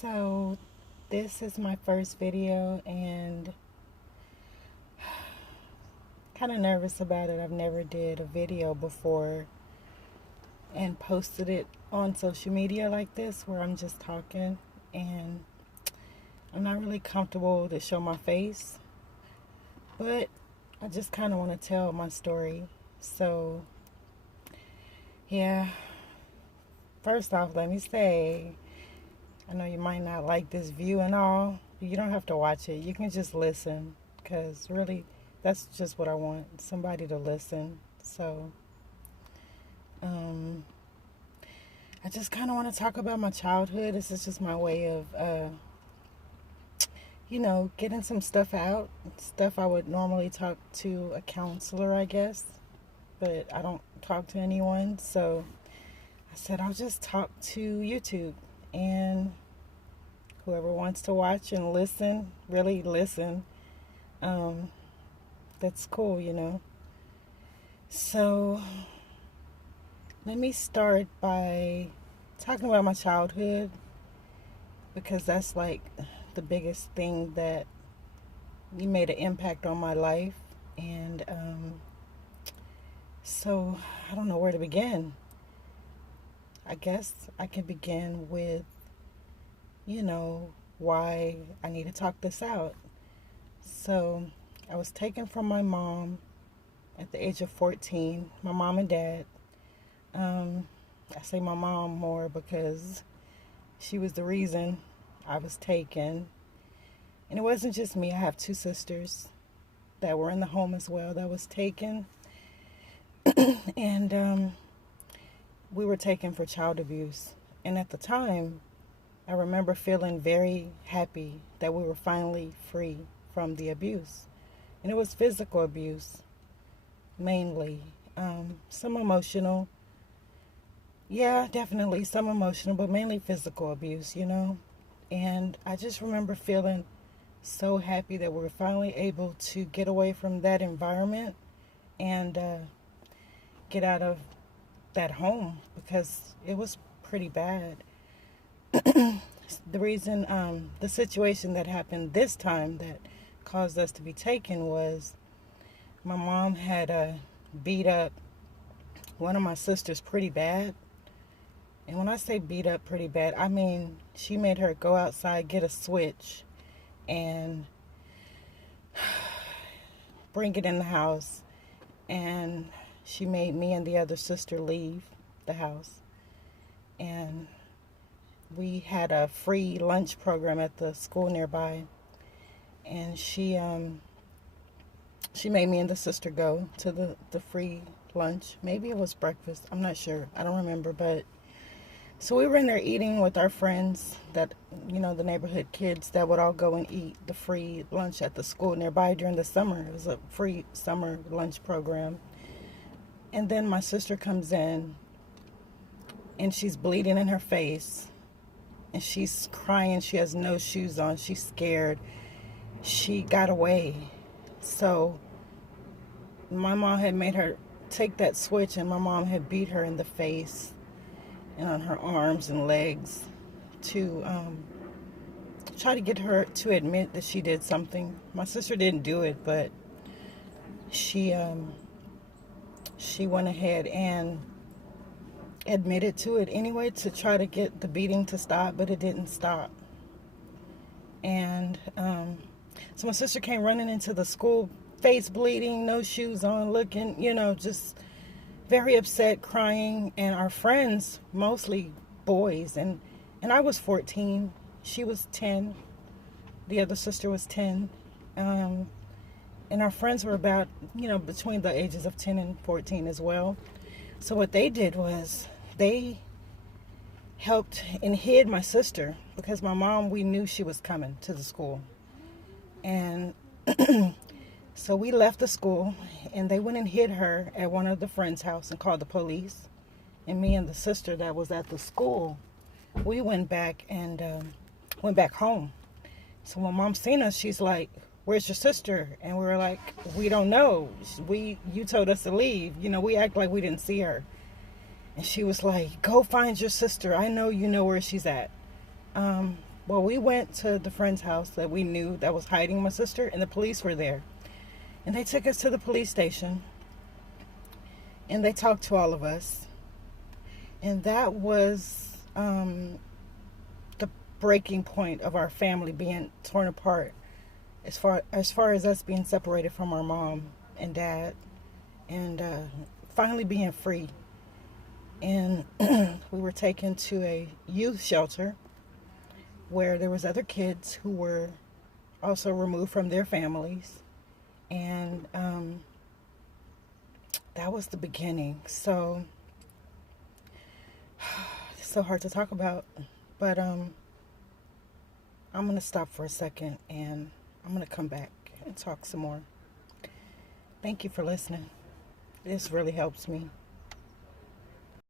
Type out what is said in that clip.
So this is my first video and kind of nervous about it. I've never did a video before and posted it on social media like this where I'm just talking, and I'm not really comfortable to show my face, but I just kind of want to tell my story. So yeah, first off, let me say, I know you might not like this view and all. You don't have to watch it. You can just listen, because really, that's just what I want, somebody to listen. So, I just kind of want to talk about my childhood. This is just my way of, getting some stuff out. Stuff I would normally talk to a counselor, I guess. But I don't talk to anyone. So I said I'll just talk to YouTube. And whoever wants to watch and listen, really listen, that's cool. So let me start by talking about my childhood, because that's like the biggest thing that made an impact on my life. And so I don't know where to begin. I guess I can begin with, why I need to talk this out. So I was taken from my mom at the age of 14, my mom and dad. I say my mom more because she was the reason I was taken. And it wasn't just me. I have two sisters that were in the home as well that was taken. And we were taken for child abuse. And at the time, I remember feeling very happy that we were finally free from the abuse. And it was physical abuse, mainly. Some emotional. Yeah, definitely some emotional, but mainly physical abuse. And I just remember feeling so happy that we were finally able to get away from that environment and get out of that home, because it was pretty bad. The situation that happened this time that caused us to be taken was my mom had beat up one of my sisters pretty bad. And when I say beat up pretty bad, I mean she made her go outside, get a switch, and bring it in the house. And she made me and the other sister leave the house. And we had a free lunch program at the school nearby. And she made me and the sister go to the free lunch. Maybe it was breakfast. I'm not sure. I don't remember. But so we were in there eating with our friends, that, the neighborhood kids that would all go and eat the free lunch at the school nearby during the summer. It was a free summer lunch program. And then my sister comes in and she's bleeding in her face and she's crying. She has no shoes on. She's scared. She got away. So my mom had made her take that switch, and my mom had beat her in the face and on her arms and legs to try to get her to admit that she did something. My sister didn't do it, but she went ahead and admitted to it anyway, to try to get the beating to stop, but it didn't stop. And so my sister came running into the school, face bleeding, no shoes on, looking, just very upset, crying. And our friends, mostly boys, and I was 14, she was 10, the other sister was 10, and our friends were about, between the ages of 10 and 14 as well. So what they did was they helped and hid my sister, because my mom, we knew she was coming to the school. And so we left the school and they went and hid her at one of the friends' house and called the police. And me and the sister that was at the school, we went back and went back home. So when mom seen us, she's like, "Where's your sister?" And we were like, "We don't know. You told us to leave." We act like we didn't see her. And she was like, "Go find your sister. I know you know where she's at." Well, we went to the friend's house that we knew that was hiding my sister, and the police were there. And they took us to the police station, and they talked to all of us. And that was the breaking point of our family being torn apart, as far as us being separated from our mom and dad, and finally being free. And we were taken to a youth shelter where there was other kids who were also removed from their families, and that was the beginning. So it's so hard to talk about, but I'm gonna stop for a second, and I'm gonna come back and talk some more. Thank you for listening. This really helps me.